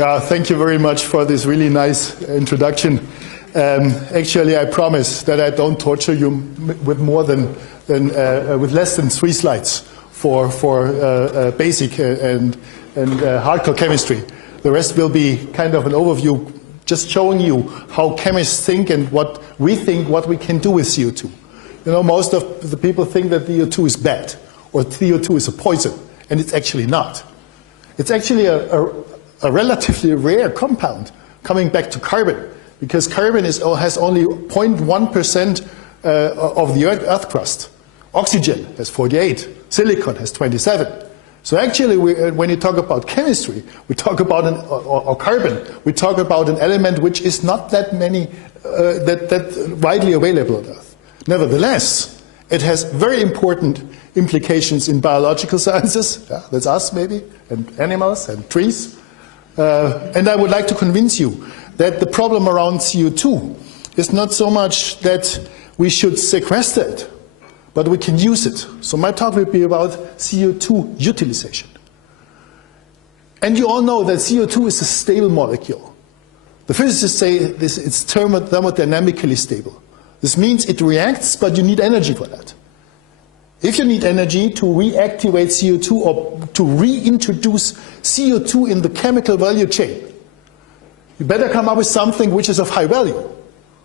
Yeah, thank you very much for this really nice introduction. Actually, I promise that I don't torture you with with less than 3 slides for basic and hardcore chemistry. The rest will be kind of an overview, just showing you how chemists think and what we think, what we can do with CO2. You know, most of the people think that CO2 is bad or CO2 is a poison, and it's actually not. It's actually a relatively rare compound coming back to carbon, because carbon has only 0.1% of the Earth crust. Oxygen has 48, silicon has 27. So actually, when you talk about chemistry, we talk about or carbon, we talk about an element which is not that widely available on Earth. Nevertheless, it has very important implications in biological sciences. Yeah, that's us maybe, and animals and trees. And I would like to convince you that the problem around CO2 is not so much that we should sequester it, but we can use it. So my talk will be about CO2 utilization. And you all know that CO2 is a stable molecule. The physicists say it's thermodynamically stable. This means it reacts, but you need energy for that. If you need energy to reactivate CO2 or to reintroduce CO2 in the chemical value chain, you better come up with something which is of high value.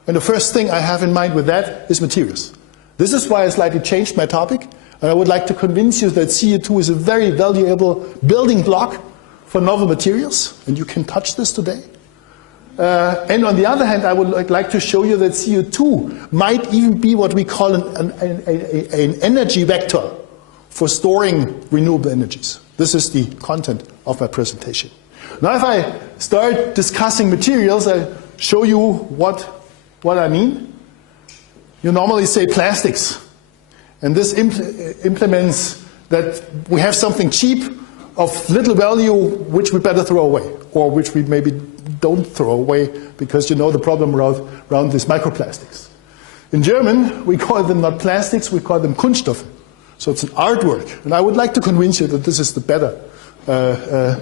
And the first thing I have in mind with that is materials. This is why I slightly changed my topic, and I would like to convince you that CO2 is a very valuable building block for novel materials, and you can touch this today. And on the other hand, I would like to show you that CO2 might even be what we call an energy vector for storing renewable energies. This is the content of my presentation. Now if I start discussing materials, I show you what I mean. You normally say plastics, and this implements that we have something cheap of little value which we better throw away, or which we maybe don't throw away, because you know the problem around these microplastics. In German, we call them not plastics, we call them Kunststoffe. So it's an artwork. And I would like to convince you that this is the better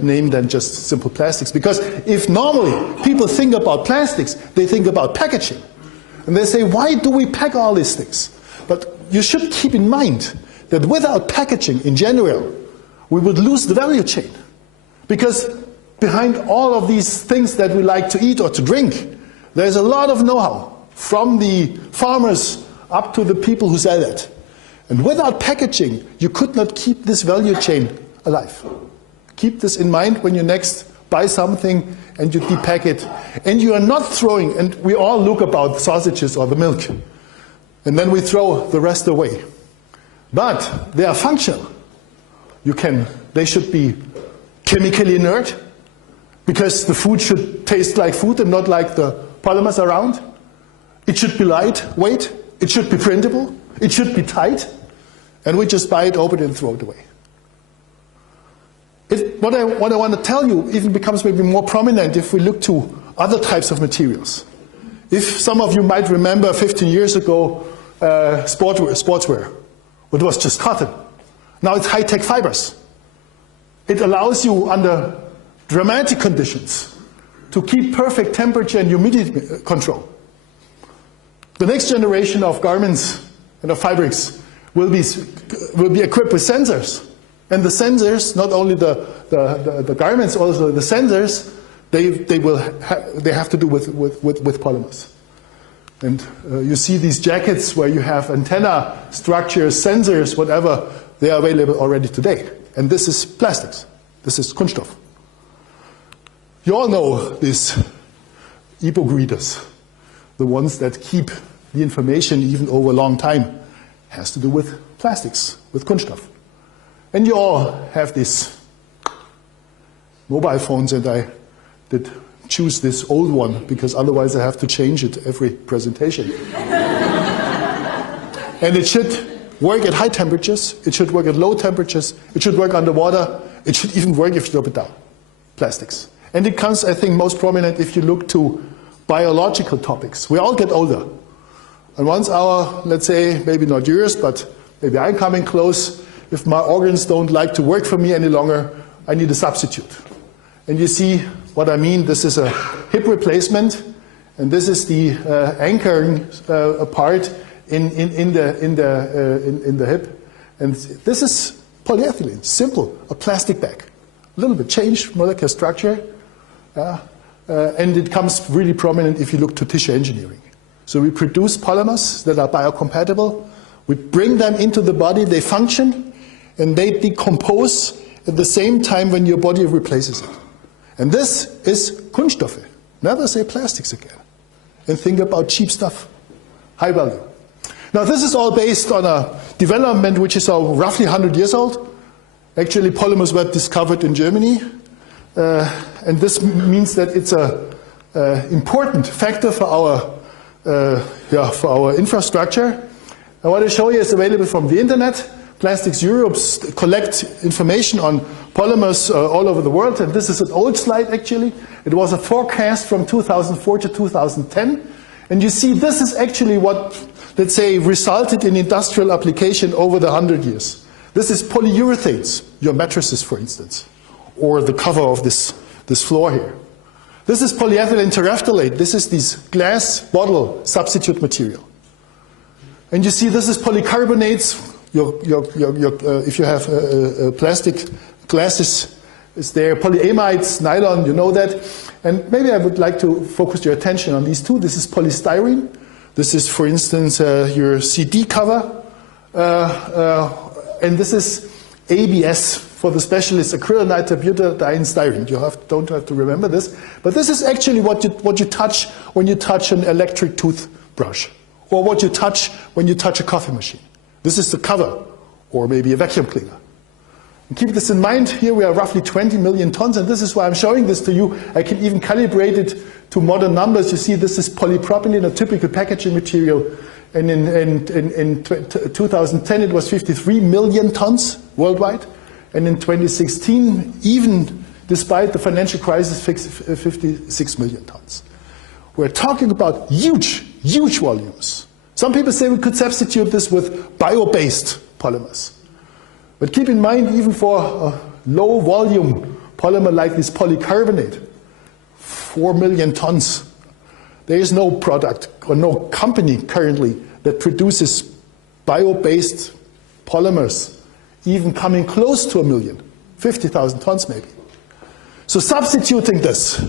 name than just simple plastics. Because if normally people think about plastics, they think about packaging. And they say, why do we pack all these things? But you should keep in mind that without packaging in general, we would lose the value chain. Because behind all of these things that we like to eat or to drink, there's a lot of know-how, from the farmers up to the people who sell it. And without packaging, you could not keep this value chain alive. Keep this in mind when you next buy something and you depack it. And you are not throwing, and we all look about sausages or the milk, and then we throw the rest away. But they are functional. They should be chemically inert, because the food should taste like food and not like the polymers around. It should be lightweight. It should be printable. It should be tight. And we just buy it, open it, and throw it away. What I want to tell you even becomes maybe more prominent if we look to other types of materials. If some of you might remember 15 years ago, sportswear, it was just cotton. Now it's high-tech fibers. It allows you, under dramatic conditions, to keep perfect temperature and humidity control. The next generation of garments and of fabrics will be equipped with sensors. And the sensors, not only the garments, also the sensors, they have to do with polymers. And you see these jackets where you have antenna structures, sensors, whatever, they are available already today. And this is plastics. This is Kunststoff. You all know these EPOG readers, the ones that keep the information even over a long time. Has to do with plastics, with Kunststoff. And you all have these mobile phones, and I did choose this old one because otherwise I have to change it every presentation. And it should work at high temperatures, it should work at low temperatures, it should work underwater, it should even work if you drop it down. Plastics. And it comes, I think, most prominent if you look to biological topics. We all get older. And once our, let's say, maybe not yours, but maybe I'm coming close, if my organs don't like to work for me any longer, I need a substitute. And you see what I mean. This is a hip replacement, and this is the anchoring part in the hip. And this is polyethylene, simple, a plastic bag. A little bit changed molecular structure, and it comes really prominent if you look to tissue engineering. So we produce polymers that are biocompatible. We bring them into the body, they function, and they decompose at the same time when your body replaces it. And this is Kunststoffe. Never say plastics again. And think about cheap stuff, high value. Now this is all based on a development which is roughly 100 years old. Actually, polymers were discovered in Germany. And this means that it's an important factor for our infrastructure. And what I show you is available from the internet. Plastics Europe collect information on polymers all over the world. And this is an old slide, actually. It was a forecast from 2004 to 2010. And you see this is actually what, let's say, resulted in industrial application over the 100 years. This is polyurethanes, your mattresses, for instance, or the cover of this floor here. This is polyethylene terephthalate. This is this glass bottle substitute material. And you see this is polycarbonates. If you have plastic glasses, is there polyamides, nylon, you know that. And maybe I would like to focus your attention on these two. This is polystyrene. This is, for instance, your CD cover. And this is ABS for the specialist, acrylonitrile-butadiene-styrene. You don't have to remember this. But this is actually what you touch when you touch an electric toothbrush, or what you touch when you touch a coffee machine. This is the cover, or maybe a vacuum cleaner. And keep this in mind. Here we are roughly 20 million tons, and this is why I'm showing this to you. I can even calibrate it to modern numbers. You see this is polypropylene, a typical packaging material. And in 2010 it was 53 million tons worldwide. And in 2016, even despite the financial crisis, 56 million tons. We're talking about huge, huge volumes. Some people say we could substitute this with bio-based polymers. But keep in mind, even for a low volume polymer like this polycarbonate, 4 million tons, there is no product or no company currently that produces bio-based polymers even coming close to 1 million, 50,000 tons maybe. So substituting this,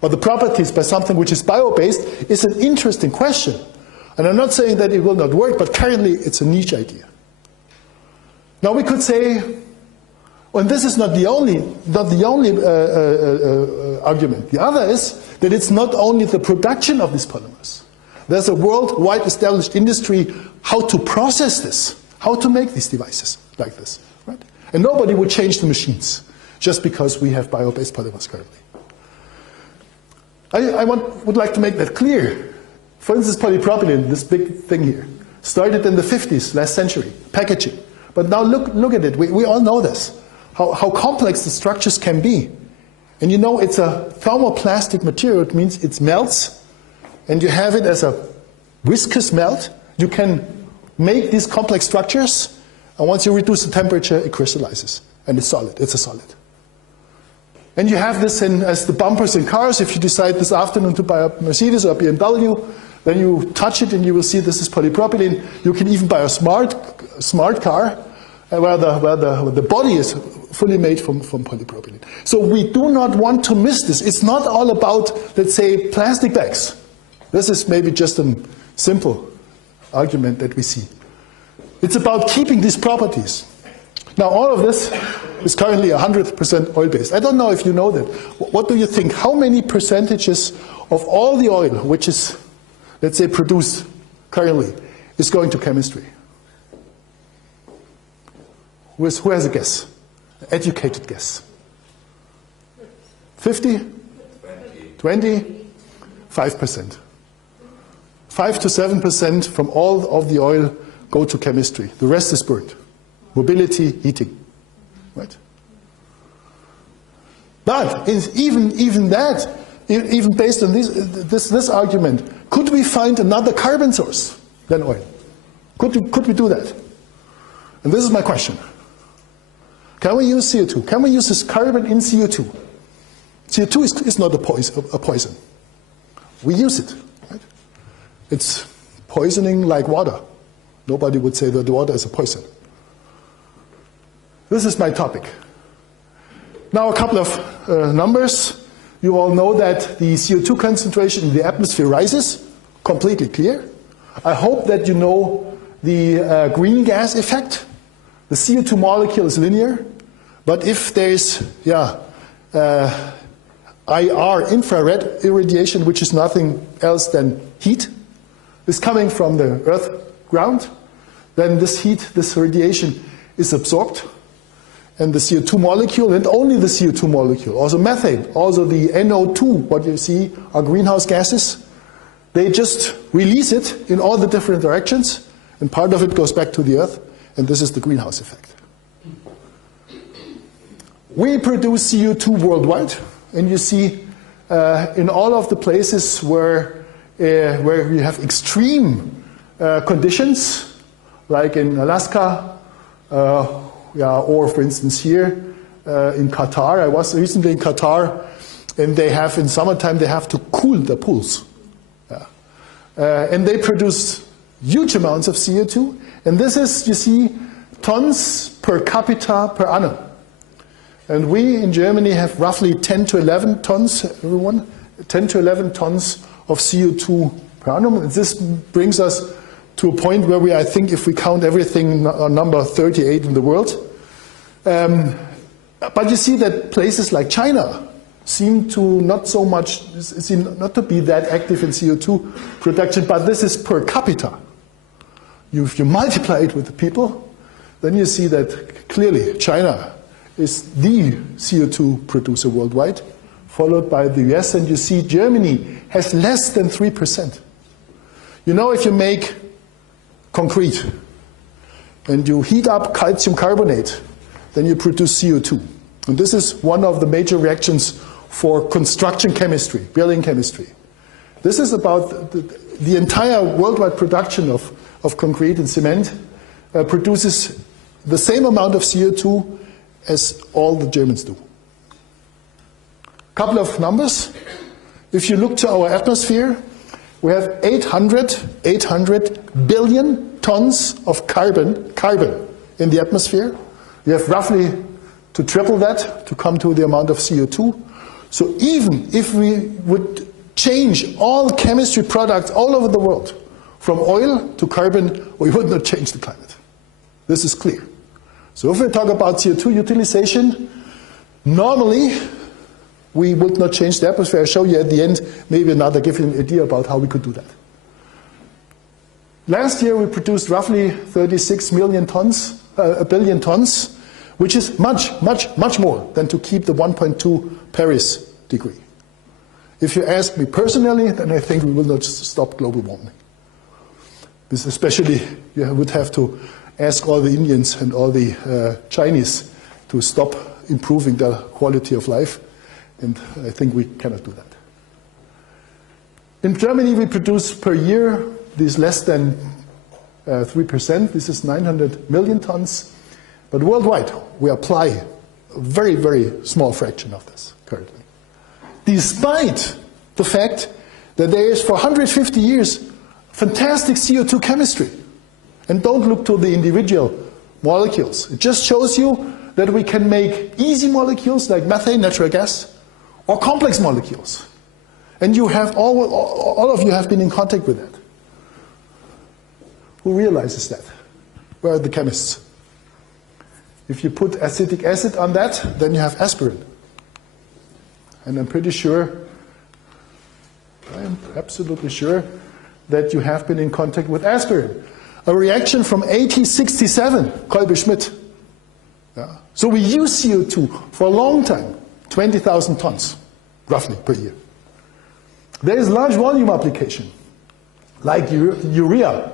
or the properties, by something which is bio-based is an interesting question. And I'm not saying that it will not work, but currently it's a niche idea. Now we could say, and this is not the only argument. The other is that it's not only the production of these polymers. There's a worldwide established industry how to process this, how to make these devices like this. Right? And nobody would change the machines just because we have bio-based polymers currently. I would like to make that clear. For instance, polypropylene, this big thing here, started in the 50s, last century, packaging. But now look at it. We all know this, how complex the structures can be. And you know it's a thermoplastic material. It means it melts, and you have it as a viscous melt. You can make these complex structures, and once you reduce the temperature, it crystallizes, and it's solid. It's a solid. And you have this as the bumpers in cars. If you decide this afternoon to buy a Mercedes or a BMW, then you touch it and you will see this is polypropylene. You can even buy a smart car where the body is fully made from polypropylene. So we do not want to miss this. It's not all about, let's say, plastic bags. This is maybe just a simple argument that we see. It's about keeping these properties. Now, all of this is currently 100% oil-based. I don't know if you know that. What do you think? How many percentages of all the oil which is, let's say, produced currently is going to chemistry? Who has a guess? An educated guess? 50? 20? 5%. 5 to 7% from all of the oil go to chemistry. The rest is burnt. Mobility, heating, right? But even that, even based on this argument, could we find another carbon source than oil? Could we do that? And this is my question. Can we use CO2? Can we use this carbon in CO2? CO2 is not a poison. We use it. Right? It's poisoning like water. Nobody would say that the water is a poison. This is my topic. Now a couple of numbers. You all know that the CO2 concentration in the atmosphere rises, completely clear. I hope that you know the green gas effect. The CO2 molecule is linear, but if there's IR, infrared irradiation, which is nothing else than heat, is coming from the Earth ground, then this heat, this radiation is absorbed, and the CO2 molecule, and only the CO2 molecule, also methane, also the NO2, what you see are greenhouse gases, they just release it in all the different directions, and part of it goes back to the Earth, and this is the greenhouse effect. We produce CO2 worldwide, and you see in all of the places where we have extreme conditions, like in Alaska, or for instance here in Qatar. I was recently in Qatar, and they have in summertime they have to cool the pools, and they produce huge amounts of CO2. And this is, you see, tons per capita per annum. And we in Germany have roughly 10 to 11 tons, everyone, 10 to 11 tons of CO2 per annum. And this brings us to a point where we, I think, if we count everything, number 38 in the world. But you see that places like China seem to not to be that active in CO2 production, but this is per capita. If you multiply it with the people, then you see that clearly China is the CO2 producer worldwide, followed by the US, and you see Germany has less than 3%. You know, if you make concrete and you heat up calcium carbonate, then you produce CO2. And this is one of the major reactions for construction chemistry, building chemistry. This is about the entire worldwide production of concrete and cement produces the same amount of CO2 as all the Germans do. Couple of numbers. If you look to our atmosphere, we have 800 billion tons of carbon in the atmosphere. We have roughly to triple that to come to the amount of CO2. So even if we would change all chemistry products all over the world, from oil to carbon, we would not change the climate. This is clear. So if we talk about CO2 utilization, normally we would not change the atmosphere. I'll show you at the end, maybe give you an idea about how we could do that. Last year we produced roughly 36 billion tons, which is much more than to keep the 1.2 Paris degree. If you ask me personally, then I think we will not stop global warming. This especially, you would have to ask all the Indians and all the Chinese to stop improving their quality of life, and I think we cannot do that. In Germany, we produce per year this less than 3%. This is 900 million tons. But worldwide, we apply a very, very small fraction of this currently. Despite the fact that there is for 150 years fantastic CO2 chemistry. And don't look to the individual molecules. It just shows you that we can make easy molecules like methane, natural gas, or complex molecules. And you have all of you have been in contact with that. Who realizes that? Where are the chemists? If you put acetic acid on that, then you have aspirin. And I'm pretty sure, I am absolutely sure, that you have been in contact with aspirin. A reaction from 1867, Kolbe-Schmidt. Yeah. So we use CO2 for a long time, 20,000 tons, roughly, per year. There is large volume application, like urea.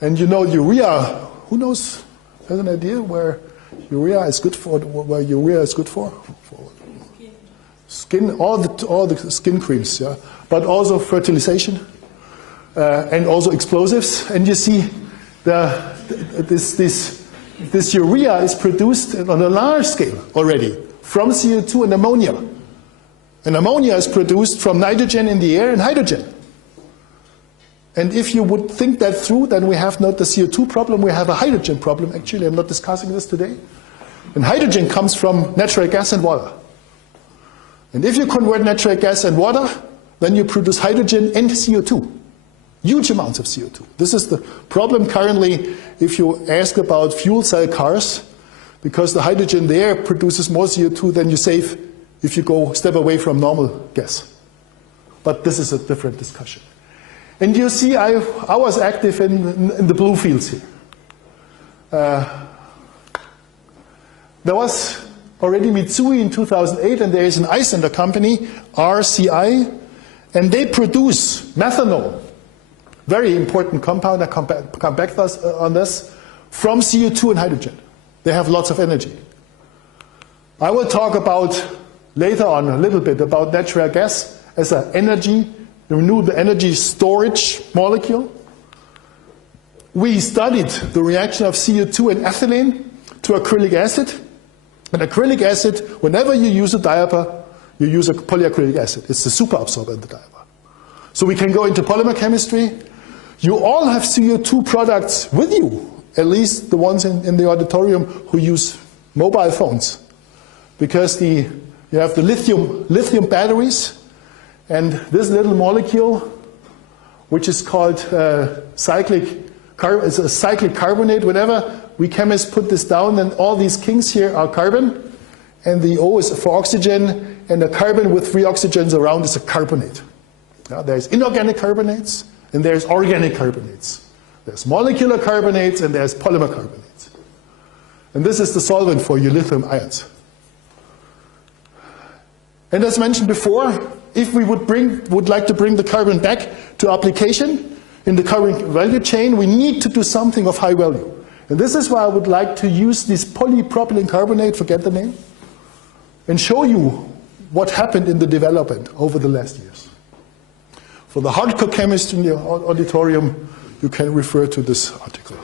And you know urea, who knows, has an idea where urea is good for? Where urea is good for? Skin, all the skin creams, yeah. But also fertilization. And also explosives, and you see this urea is produced on a large scale already from CO2 and ammonia. And ammonia is produced from nitrogen in the air and hydrogen. And if you would think that through, then we have not the CO2 problem, we have a hydrogen problem. Actually, I'm not discussing this today. And hydrogen comes from natural gas and water. And if you convert natural gas and water, then you produce hydrogen and CO2. Huge amounts of CO2. This is the problem currently if you ask about fuel cell cars, because the hydrogen there produces more CO2 than you save if you go step away from normal gas. But this is a different discussion. And you see, I was active in the blue fields here. There was already Mitsui in 2008, and there is an Icelandic company, RCI, and they produce methanol, very important compound, I come back on this, from CO2 and hydrogen. They have lots of energy. I will talk about later on a little bit about natural gas as an energy, renewable energy storage molecule. We studied the reaction of CO2 and ethylene to acrylic acid. And acrylic acid, whenever you use a diaper, you use a polyacrylic acid. It's the super absorber in the diaper. So we can go into polymer chemistry. You all have CO2 products with you, at least the ones in the auditorium who use mobile phones. Because you have the lithium batteries, and this little molecule, which is called cyclic carbonate, whatever, we chemists put this down, and all these kings here are carbon, and the O is for oxygen, and a carbon with 3 oxygens around is a carbonate. There's inorganic carbonates, and there's organic carbonates. There's molecular carbonates, and there's polymer carbonates. And this is the solvent for your lithium ions. And as mentioned before, if we would like to bring the carbon back to application in the current value chain, we need to do something of high value. And this is why I would like to use this polypropylene carbonate, forget the name, and show you what happened in the development over the last years. For the hardcore chemists in the auditorium, you can refer to this article.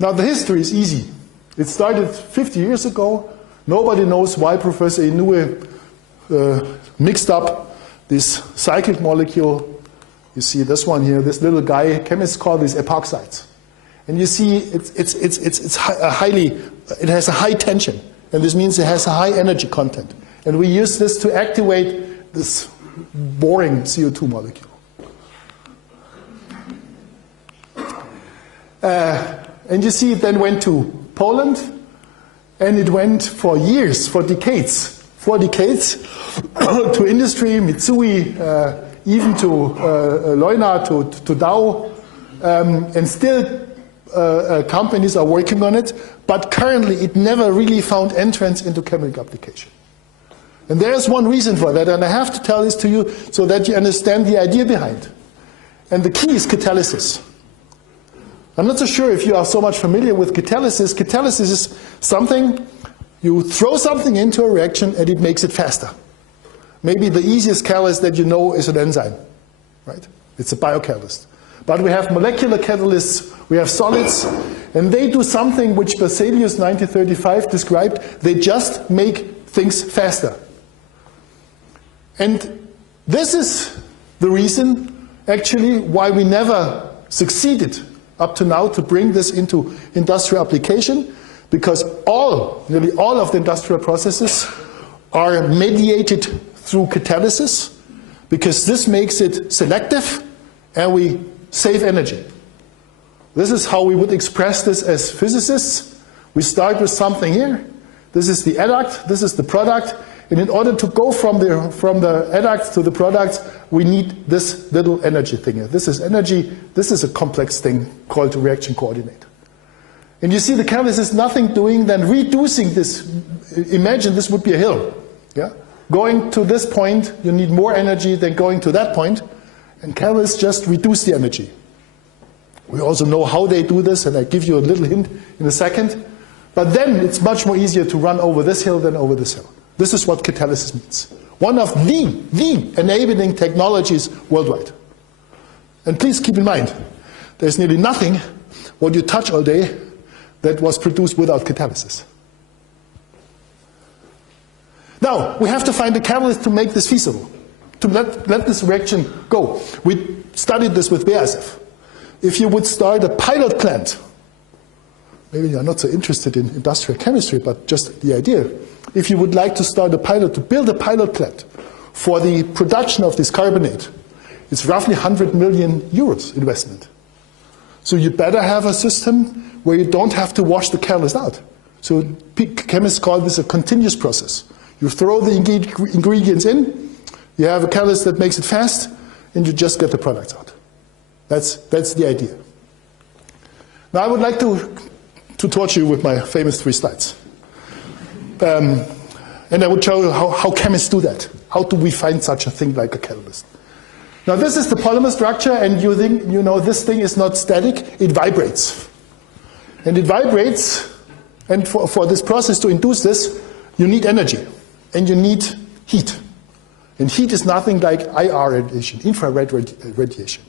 Now the history is easy. It started 50 years ago. Nobody knows why Professor Inoue mixed up this cyclic molecule. You see this one here, this little guy, chemists call these epoxides. And you see it has a high tension, and this means it has a high energy content. And we use this to activate this boring CO2 molecule. And you see it then went to Poland, and it went for years, for decades, 4 decades, to industry, Mitsui, even to Leuna, to Dow, and still companies are working on it, but currently it never really found entrance into chemical application. And there's one reason for that, and I have to tell this to you so that you understand the idea behind. And the key is catalysis. I'm not so sure if you are so much familiar with catalysis. Catalysis is something, you throw something into a reaction and it makes it faster. Maybe the easiest catalyst that you know is an enzyme, right? It's a biocatalyst. But we have molecular catalysts, we have solids, and they do something which Berzelius 1935 described. They just make things faster. And this is the reason, actually, why we never succeeded up to now to bring this into industrial application, because nearly all of the industrial processes are mediated through catalysis, because this makes it selective and we save energy. This is how we would express this as physicists. We start with something here. This is the adduct, this is the product, and in order to go from the adduct to the product, we need this little energy thing here. This is energy. This is a complex thing called a reaction coordinate. And you see the catalyst is nothing doing than reducing this. Imagine this would be a hill. Yeah? Going to this point, you need more energy than going to that point, and catalysts just reduce the energy. We also know how they do this, and I give you a little hint in a second. But then it's much more easier to run over this hill than over this hill. This is what catalysis means. One of the enabling technologies worldwide. And please keep in mind, there's nearly nothing what you touch all day that was produced without catalysis. Now, we have to find a catalyst to make this feasible, to let this reaction go. We studied this with BASF. If you would start a pilot plant, maybe you're not so interested in industrial chemistry, but just the idea. If you would like to start a pilot, to build a pilot plant for the production of this carbonate, it's roughly 100 million euros investment. So you better have a system where you don't have to wash the catalyst out. So chemists call this a continuous process. You throw the ingredients in, you have a catalyst that makes it fast, and you just get the products out. That's the idea. Now I would like to torture you with my famous 3 slides. And I would show you how chemists do that. How do we find such a thing like a catalyst? Now this is the polymer structure, and you think, you know, this thing is not static, it vibrates. And it vibrates, and for this process to induce this, you need energy, and you need heat. And heat is nothing like IR radiation, infrared radiation.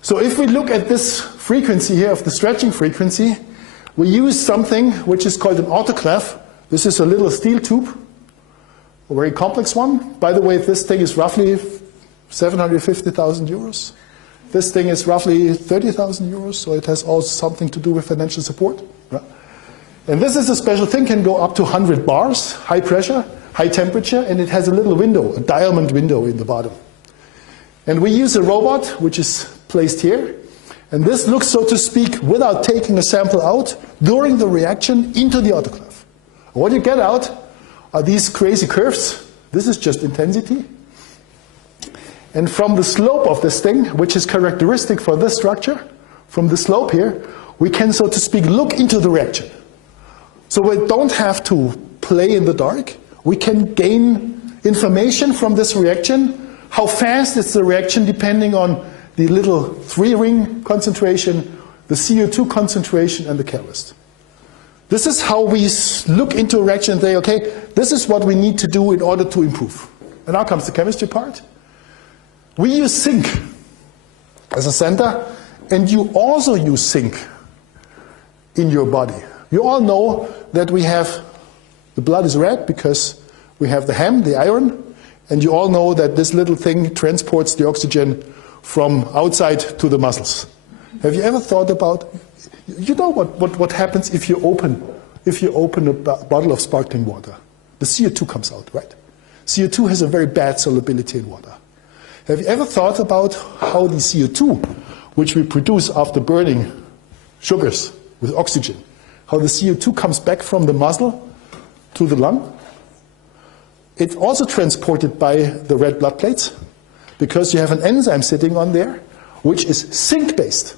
So if we look at this frequency here of the stretching frequency, we use something which is called an autoclave. This is a little steel tube, a very complex one. By the way, this thing is roughly 750,000 euros. This thing is roughly 30,000 euros, so it has also something to do with financial support. Right? And this is a special thing, can go up to 100 bars, high pressure, high temperature, and it has a little window, a diamond window in the bottom. And we use a robot, which is placed here. And this looks, so to speak, without taking a sample out, during the reaction into the autoclave. And what you get out are these crazy curves. This is just intensity. And from the slope of this thing, which is characteristic for this structure, from the slope here, we can, so to speak, look into the reaction. So we don't have to play in the dark. We can gain information from this reaction. How fast is the reaction depending on the little 3-ring concentration, the CO2 concentration, and the catalyst. This is how we look into a reaction and say, okay, this is what we need to do in order to improve. And now comes the chemistry part. We use zinc as a center, and you also use zinc in your body. You all know that we have, the blood is red because we have the hem, the iron, and you all know that this little thing transports the oxygen from outside to the muscles. Have you ever thought about, you know what happens if you open a bottle of sparkling water? The CO2 comes out, right? CO2 has a very bad solubility in water. Have you ever thought about how the CO2, which we produce after burning sugars with oxygen, how the CO2 comes back from the muscle to the lung? It's also transported by the red blood plates, because you have an enzyme sitting on there, which is zinc-based.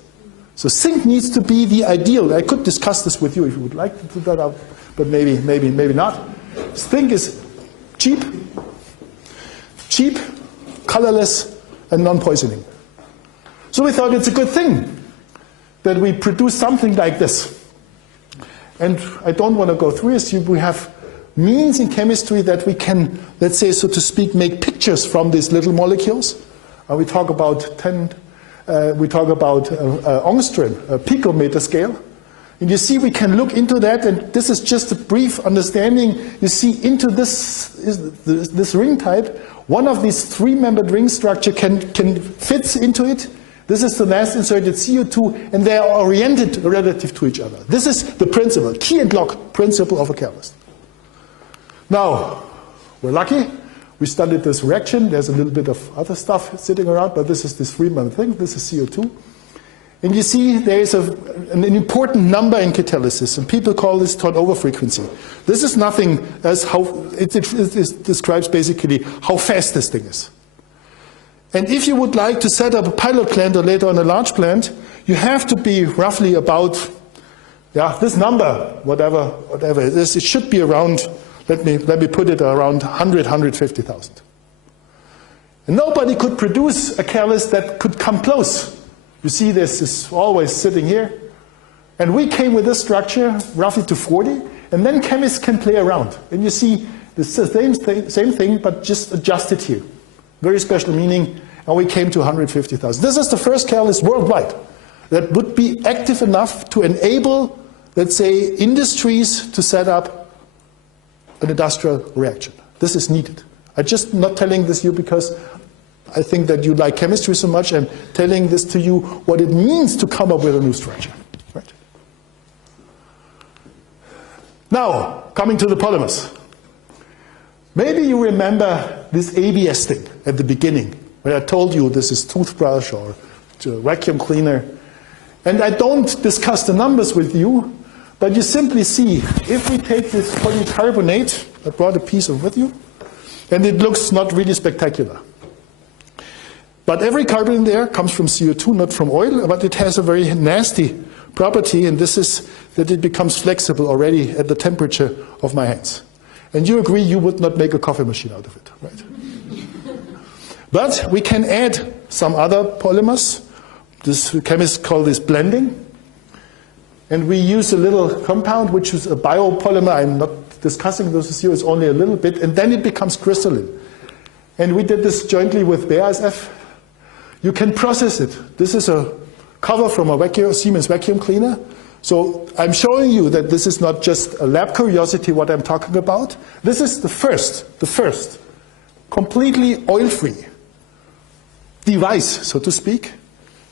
So zinc needs to be the ideal. I could discuss this with you if you would like to do that out, but maybe not. Zinc is cheap, colorless, and non-poisoning. So we thought it's a good thing that we produce something like this. And I don't want to go through this. We have means in chemistry that we can, let's say, so to speak, make pictures from these little molecules. We talk about angstrom, a picometer scale. And you see, we can look into that, and this is just a brief understanding. You see, into this ring type, one of these 3-membered ring structure fits into it. This is the last inserted CO2, and they are oriented relative to each other. This is the principle, key and lock principle of a catalyst. Now, we're lucky. We studied this reaction. There's a little bit of other stuff sitting around, but this is this 3-membered thing. This is CO2. And you see there is an important number in catalysis, and people call this turnover frequency. This is nothing as how it describes basically how fast this thing is. And if you would like to set up a pilot plant or later on a large plant, you have to be roughly about, this number, whatever it is. It should be around, let me put it around 150,000. And nobody could produce a catalyst that could come close. You see this is always sitting here. And we came with this structure roughly to 40, and then chemists can play around. And you see the same thing, but just adjusted here. Very special meaning, and we came to 150,000. This is the first catalyst worldwide that would be active enough to enable, let's say, industries to set up an industrial reaction. This is needed. I'm just not telling this to you because I think that you like chemistry so much. I'm telling this to you what it means to come up with a new structure. Right? Now, coming to the polymers. Maybe you remember this ABS thing at the beginning, when I told you this is toothbrush or vacuum cleaner. And I don't discuss the numbers with you, but you simply see, if we take this polycarbonate, I brought a piece of with you, and it looks not really spectacular. But every carbon in there comes from CO2, not from oil, but it has a very nasty property, and this is that it becomes flexible already at the temperature of my hands. And you agree you would not make a coffee machine out of it, right? But we can add some other polymers. This chemists call this blending. And we use a little compound, which is a biopolymer. I'm not discussing this with you, it's only a little bit, and then it becomes crystalline. And we did this jointly with BASF. You can process it. This is a cover from a Siemens vacuum cleaner. So I'm showing you that this is not just a lab curiosity, what I'm talking about. This is the first completely oil-free device, so to speak,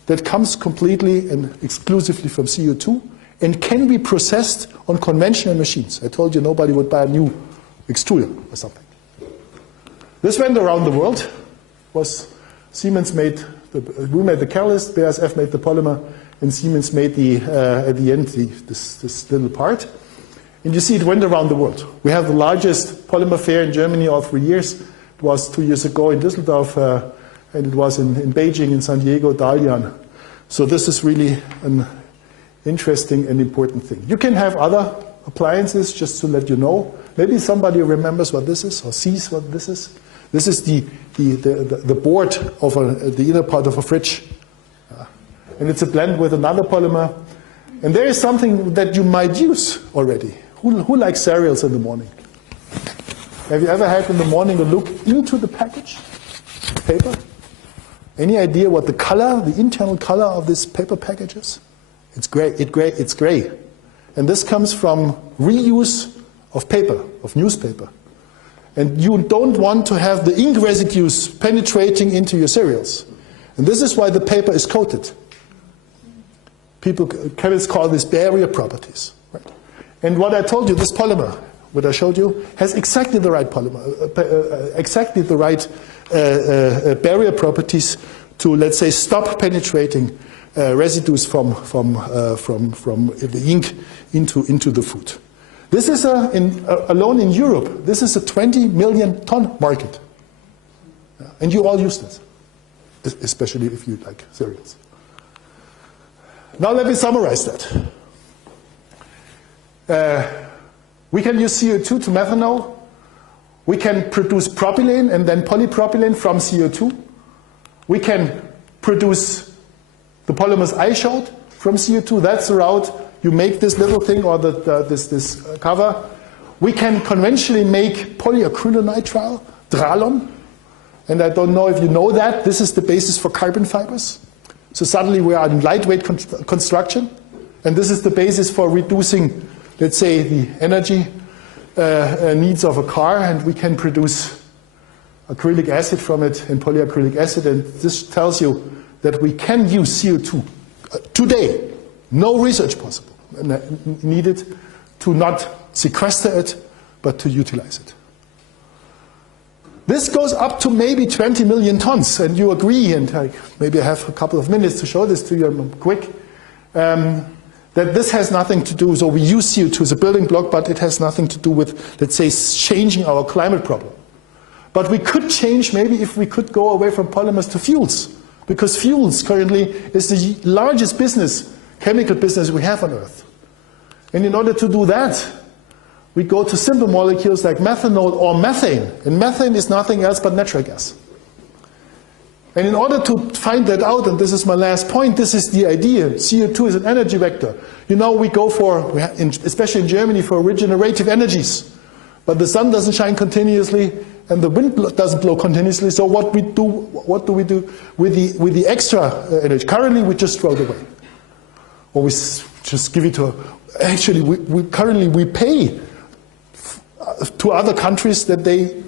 that comes completely and exclusively from CO2 and can be processed on conventional machines. I told you nobody would buy a new extruder or something. This went around the world. Siemens made we made the catalyst, BASF made the polymer, and Siemens made at the end this little part. And you see it went around the world. We have the largest polymer fair in Germany all 3 years. It was 2 years ago in Düsseldorf, and it was in Beijing, in San Diego, Dalian. So this is really an interesting and important thing. You can have other appliances, just to let you know. Maybe somebody remembers what this is or sees what this is. This is the board of the inner part of a fridge. And it's a blend with another polymer. And there is something that you might use already. Who likes cereals in the morning? Have you ever had in the morning a look into the package? Paper? Any idea what the color, the internal color of this paper package is? It's gray. It's gray. And this comes from reuse of paper, of newspaper. And you don't want to have the ink residues penetrating into your cereals. And this is why the paper is coated. Chemists call this barrier properties. Right? And what I told you, this polymer, what I showed you, has exactly the right polymer, exactly the right barrier properties to, let's say, stop penetrating residues from the ink into the food. This is alone in Europe. This is a 20 million ton market, and you all use this, especially if you like cereals. Now let me summarize that. We can use CO2 to methanol. We can produce propylene and then polypropylene from CO2. We can produce the polymers I showed from CO2. That's the route. You make this little thing or this cover. We can conventionally make polyacrylonitrile, Dralon. And I don't know if you know that. This is the basis for carbon fibers. So suddenly we are in lightweight construction. And this is the basis for reducing, let's say, the energy needs of a car. And we can produce acrylic acid from it and polyacrylic acid. And this tells you that we can use CO2 today. No research possible needed to not sequester it, but to utilize it. This goes up to maybe 20 million tons, and you agree, and maybe I have a couple of minutes to show this to you quick, that this has nothing to do, so we use CO2 as a building block, but it has nothing to do with, let's say, changing our climate problem. But we could change, maybe if we could go away from polymers to fuels, because fuels currently is the largest business, chemical business we have on Earth. And in order to do that, we go to simple molecules like methanol or methane. And methane is nothing else but natural gas. And in order to find that out, and this is my last point, this is the idea. CO2 is an energy vector. You know, we go for, especially in Germany, for regenerative energies. But the sun doesn't shine continuously, and the wind doesn't blow continuously. So what do we do with the extra energy? Currently, we just throw it away. Or we just give it to, actually, currently we pay to other countries that they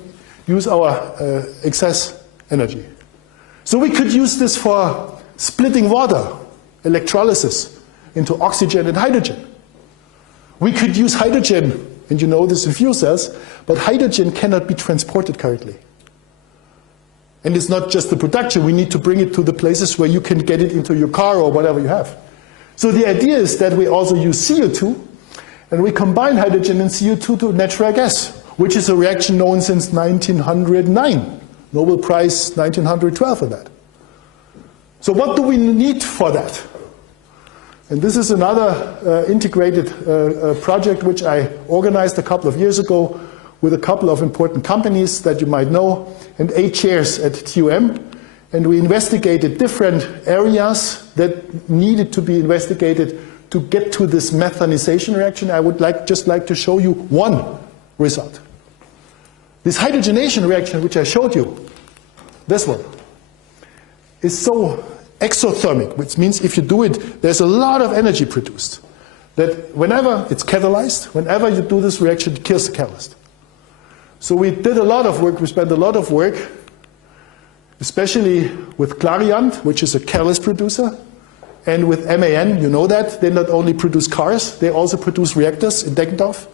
use our excess energy. So we could use this for splitting water, electrolysis, into oxygen and hydrogen. We could use hydrogen, and you know this in fuel cells, but hydrogen cannot be transported currently. And it's not just the production, we need to bring it to the places where you can get it into your car or whatever you have. So the idea is that we also use CO2, and we combine hydrogen and CO2 to natural gas, which is a reaction known since 1909. Nobel Prize 1912 for that. So what do we need for that? And this is another integrated project which I organized a couple of years ago with a couple of important companies that you might know, and 8 chairs at TUM. And we investigated different areas that needed to be investigated to get to this methanization reaction. I would just like to show you one result. This hydrogenation reaction, which I showed you, this one, is so exothermic, which means if you do it, there's a lot of energy produced. That whenever it's catalyzed, whenever you do this reaction, it kills the catalyst. So we did a lot of work, we spent a lot of work, especially with Clariant, which is a catalyst producer, and with MAN, you know that. They not only produce cars, they also produce reactors in Deggendorf.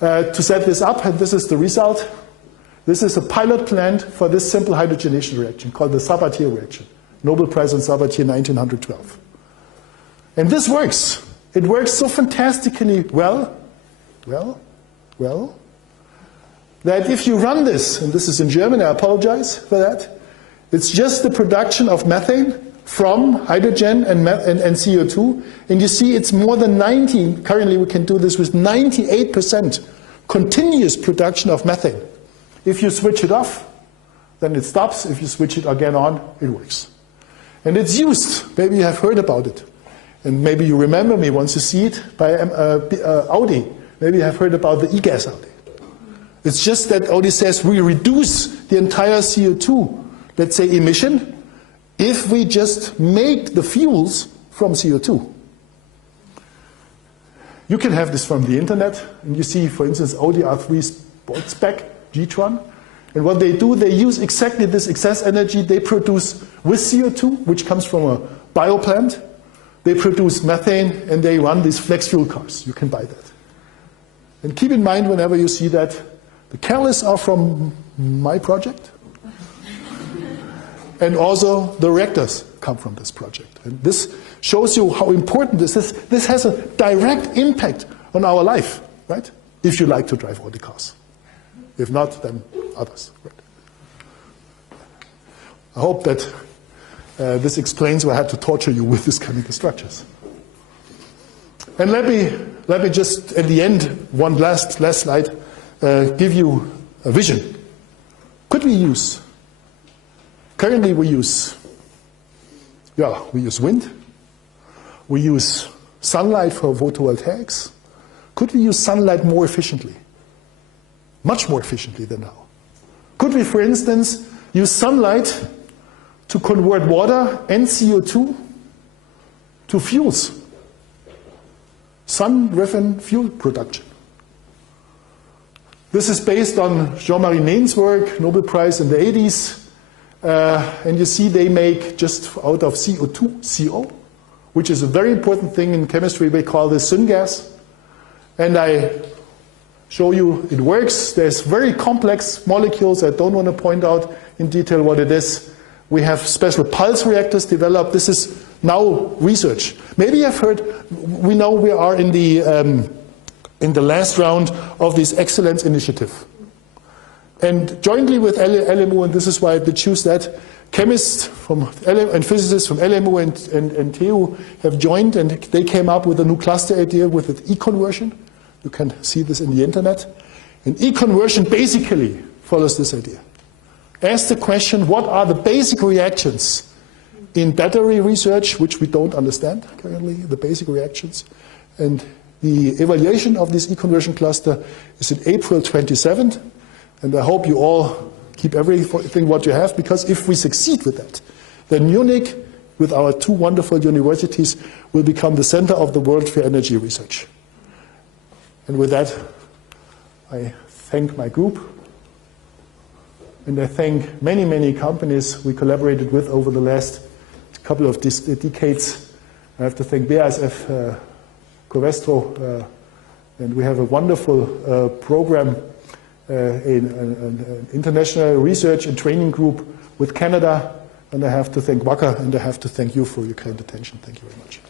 To set this up, and this is the result. This is a pilot plant for this simple hydrogenation reaction called the Sabatier reaction. Nobel Prize on Sabatier 1912. And this works. It works so fantastically well, that if you run this, and this is in German, I apologize for that, it's just the production of methane from hydrogen and CO2, and you see it's more than 90, currently we can do this with 98% continuous production of methane. If you switch it off, then it stops. If you switch it again on, it works. And it's used, maybe you have heard about it, and maybe you remember me once you see it, by Audi. Maybe you have heard about the e-gas Audi. It's just that Audi says we reduce the entire CO2, let's say, emission, if we just make the fuels from CO2. You can have this from the internet, and you see, for instance, Audi R3 Sportback G-Tron, and what they do, they use exactly this excess energy they produce with CO2, which comes from a bioplant. They produce methane, and they run these flex fuel cars. You can buy that. And keep in mind, whenever you see that, the catalysts are from my project, and also the reactors come from this project. And this shows you how important this is. This has a direct impact on our life, right? If you like to drive Audi cars. If not, then others. Right? I hope that this explains why I had to torture you with these chemical structures. And let me just, at the end, one last slide, give you a vision. Could we use, currently we use wind, we use sunlight for photovoltaics. Could we use sunlight more efficiently? Much more efficiently than now. Could we, for instance, use sunlight to convert water and CO2 to fuels? Sun-driven fuel production. This is based on Jean-Marie Nain's work, Nobel Prize in the 80s. And you see they make just out of CO2, CO, which is a very important thing in chemistry. We call this syngas. And I show you it works. There's very complex molecules. I don't want to point out in detail what it is. We have special pulse reactors developed. This is now research. Maybe you've heard, we know we are in the last round of this excellence initiative. And jointly with LMU, and this is why I did choose that, chemists and physicists from LMU and TU have joined, and they came up with a new cluster idea with the E-conversion. You can see this in the internet. And E-conversion basically follows this idea. Ask the question, what are the basic reactions in battery research, which we don't understand currently, the basic reactions. And the evaluation of this E-conversion cluster is in April 27th. And I hope you all keep everything what you have, because if we succeed with that, then Munich, with our 2 wonderful universities, will become the center of the world for energy research. And with that, I thank my group, and I thank many, many companies we collaborated with over the last couple of decades. I have to thank BASF, Covestro, and we have a wonderful program, an international research and training group with Canada, and I have to thank Wacker, and I have to thank you for your kind attention. Thank you very much.